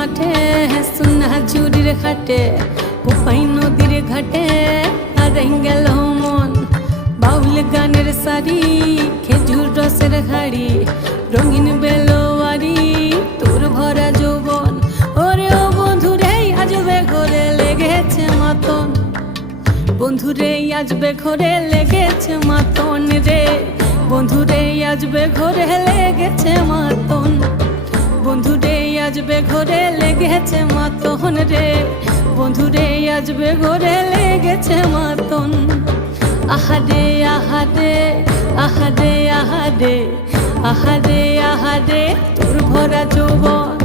মাঠে সোনা চুরির খাটে কোপাই নদীর ঘাটে হারাই গেল মন বাউল গানের শাড়ি খেজুর রসের হাড়ি রঙিন বেলোয়ারি তোর ভরা যৌবন ওরে ও বন্ধুরে আজবে ঘরে লেগেছে মাতন বন্ধুরে আজবে ঘরে লেগেছে মাতন রে বন্ধুরে আজবে ঘরে লেগেছে মাতন বন্ধুরে আজবে ঘরে লেগেছে মাতন রে বন্ধুরে আজবে ঘরে লেগেছে মাতন আহারে আহারে আহারে আহারে আহারে আহারে তোর ভরা যৌবন